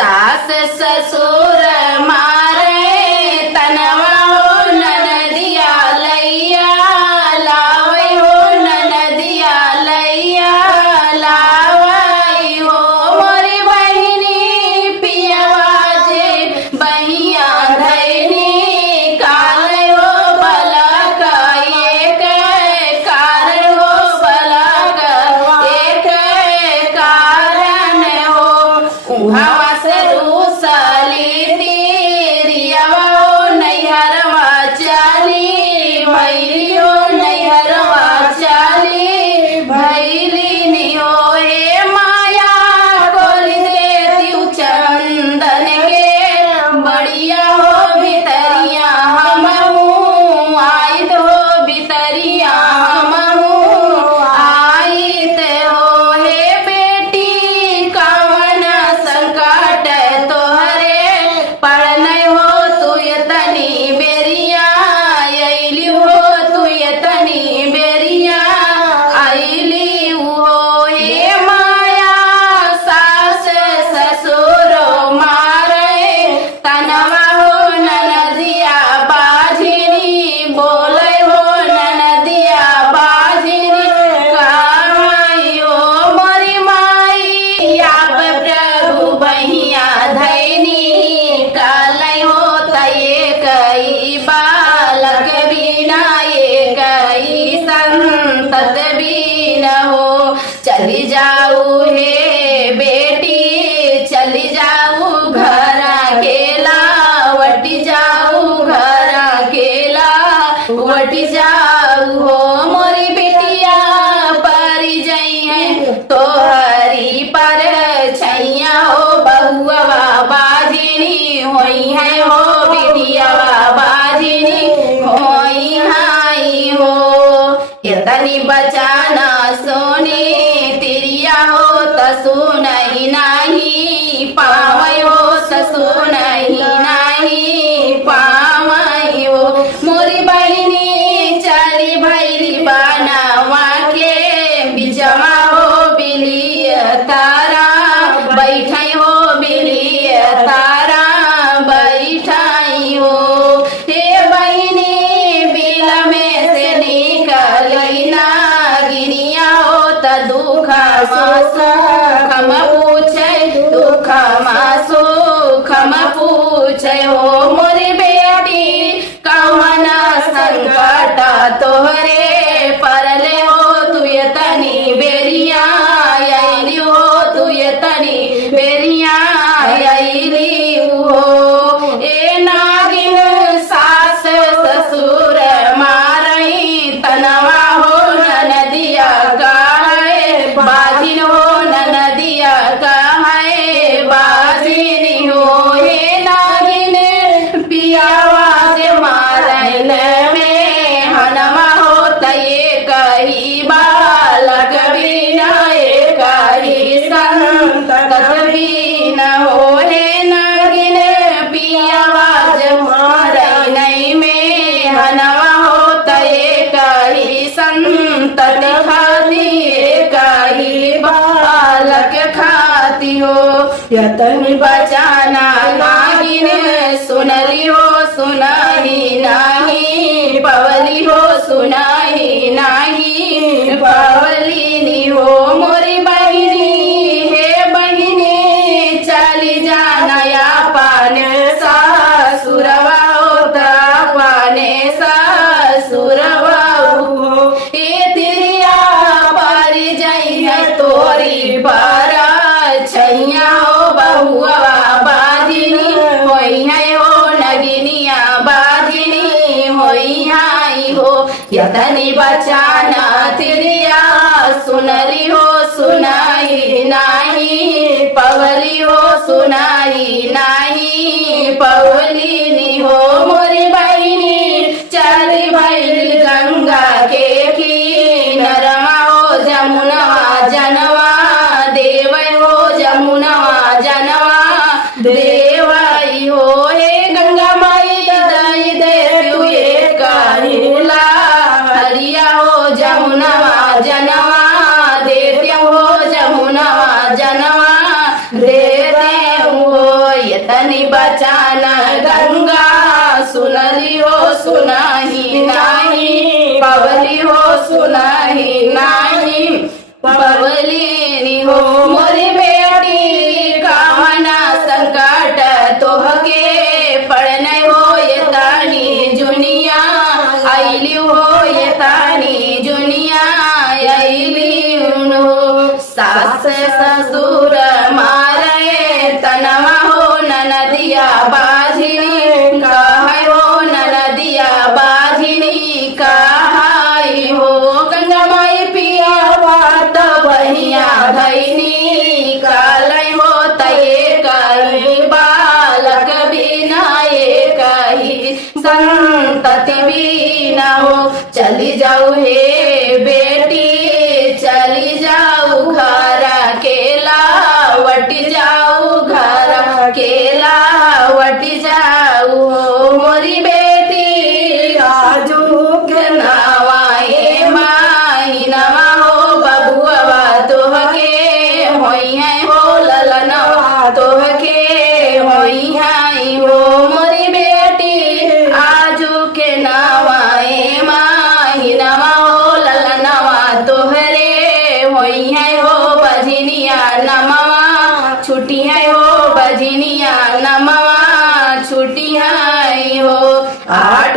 सास ससुर मारे तनवा हो ननदिया लैया लावै हो ननदिया लैया लावै हो मोरी बहिनी पियवा जे बहिया धैनी काले हो बलक एक कारण हो बलक एक कारण हो उहाँ रूसली तीरियवा हो नैहरवा चली भैली हो नैहरवा चली भैली नि हो हे माया खोल देती चंदन के बढ़िया हो भितरिया हमहू आइत हो भितरिया हमहू आइत हो हे बेटी कवन संकट तोहरे पढ़ने हो तू तनी बेरिया अली हो तू तनी बेरिया अली हो हे माया सास ससुर मारे तनवा हो ननदिया बाझिनी बोले हो ननदिया बाझिनी कामाई हो मोरी माई आप प्रभु बहिया धैनी कालै हो तये कई बालक बिना ये कई संतत बिना हो चली जाऊ हे बेटी चली जाऊ घर अकेला वटी जाऊ घर अकेला वटी जाऊ हो मोरी बिटिया परी जई है तोहरी पर छैया हो बहुआ बाजिनी होई है हो बिटिया बाजिनी होई हाई हो यतनी बचाना सोनी तिरिया हो तसुनहि नाही पावै हो तसुनहि नाही पावै हो मोरी बहिनी चली भैली बनवा के बिचवा हो बिलिय तारा बैठै हो बिलिय तारा बैठै हो हे बहिनी बिल में से निकली नागिनिया हो त दुख सुखम पूछे दुख सुखम पूछे हो मोरी बेटी कवन संकट तोहरे परले हो तू तनी बेरिया अली हो तू तनी बेरिया अली हो ए नागिन सास ससुर मारई तनवा हो ननदिया काहे बाजिन हो ननदिया काहे बाजिनी हो हे नागिन पियावा जे मारैन में हनमा हो तये कही बालक बिना कही संतत बिना हो हे नागिन पियावा जे मारैन में हनमा हो तये कही संतत खाती कही बालक खाती हो यतन बचाना नागिन सुनली हो सुनाही नाही पवली हो सुनाही नाही पवली नि हो मोरी बहिनी हे बहिनी चली जाना या पान सासुरवा होता पाने सासुरवा हो हे तिरिया पारी जई है तोरी पारा छैया हो बहुआ बाजिनी होई है हो नगिनिया बाजिनी होई हाई हो यतनी बचाना तिरिया सुनली हो सुनाई नाही पवली हो सुनाई नाही पवली नि हो मोरी बहिनी चली भैली गंगा के किनरवा हो जमुनवा जनवा देवै हो जमुनवा जनवा देवई हो हे गंगा माई दई दे तुए कहिला हरिया हो जमुनवा जनवा देते हो जमुनवा जनवा देते हो तनी बचान गंगा सुनली हो सुनाही नाही पवली हो सुनाही नाही पवली हो मोरी बेटी कामना संकट तोहके पड़ने हो ये तानी जुनिया आईली हो ये तानी जुनिया आईली हो सास ससुर मारे तनवा हो ननदिया बाझिनी कहाय हो ननदिया बाझिनी कहाई हो गंगा माई पिया बात बहिया धैनी कालय हो तये कही बालक बिना ये कही संतति बिना हो चली जाऊ हे बेटी चली जाऊ घर केला वटी जाऊ घर केला वटी जाऊ हो मोरी बेटी आजू के नवाए माही नवा हो बबुआ तोहके होई है हो ललनवा तोहके होई है हो मोरी बेटी आजू के नवाए माही नवा हो ललनवा तोहरे होई है हो बजनिया नमवा छुट्टी है हो बजनिया नमवा छुट्टी है हो 8